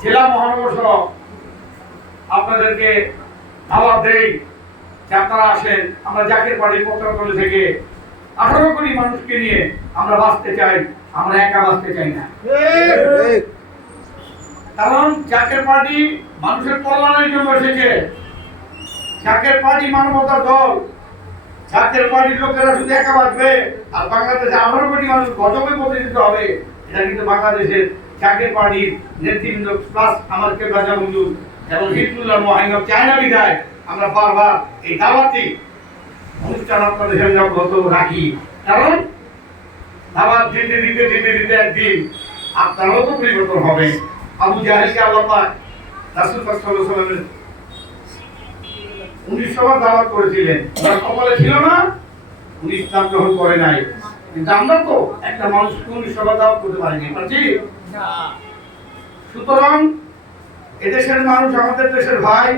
জেলা মহানগর সহ আপনাদেরকে দাওয়াত দেই যে আপনারা আসেন। আমরা জাকের পার্টির পত্রতলে থেকে 18 কোটি মানুষকে নিয়ে আমরা বাঁচতে চাই, আমরা একা বাঁচতে চাই না। কারণ জাকের পার্টি মানুষের কল্যাণের জন্য এসেছে। জাকের পার্টি মানবতার দল। জাকের পার্টির লোকেরা শুধু একা বাঁচবে আর বাংলাদেশে 18 কোটি মানুষ গজবে প্রতিষ্ঠিত হবে, এটা কিন্তু বাংলাদেশের জাকের পার্টির নেতৃবৃন্দ প্লাস আমার কেবলাজা হুজুর এবং হিজবুল্লাহ মুআহিদ চায়না বিদায় আমরা বারবার এই দাওয়াতি অনুষ্ঠান আপনাদের সামনে অবগত রাখি। কারণ দাওয়াত দিতে দিতে দিতে দিতে একদিন আপনারাও তো পরিবর্তন হবে। আবু জাহেলকে আল্লাহ পাক রাসূল পাক সাল্লাল্লাহু আলাইহি ওয়াসাল্লামের 19 বার দাওয়াত করেছিলেন, তার কপালে ছিল না, উনি ইসলাম গ্রহণ করে নাই। কিন্তু আমরা তো একটা মানুষকে 19 বার দাওয়াত করতে পারিনি, পারছি না। সুতরাং এদেশের মানুষ আমাদের দেশের ভাই,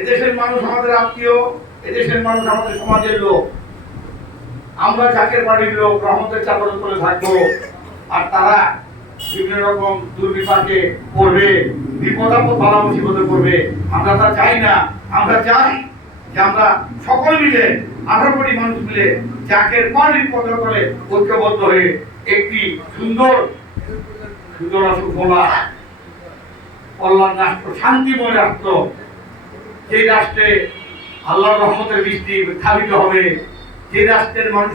এদেশের মানুষ আমাদের আত্মীয়, এদেশের মানুষ আমাদের সমাজের লোক। আমরা জাকের পার্টির লোক রহমতের চাদর তলে থাকবো, আর তারা বিভিন্ন রকম দুর্বিপাকে পড়বে, বিপদ আপদ বালা মুসিবতে পড়বে। আমরা তা চাই না। আমরা চাই যে আমরা সকল মিলে 18 কোটি মানুষ মিলে জাকের পার্টির পত্রতলে ঐক্যবদ্ধ হয়ে একটি সুন্দর সুফলা কল্যাণ রাষ্ট্র, শান্তিময় রাষ্ট্র, যে রাষ্ট্রে আল্লাহর রহমতের বৃষ্টি স্থাপিত হবে, যে রাষ্ট্রের মানুষের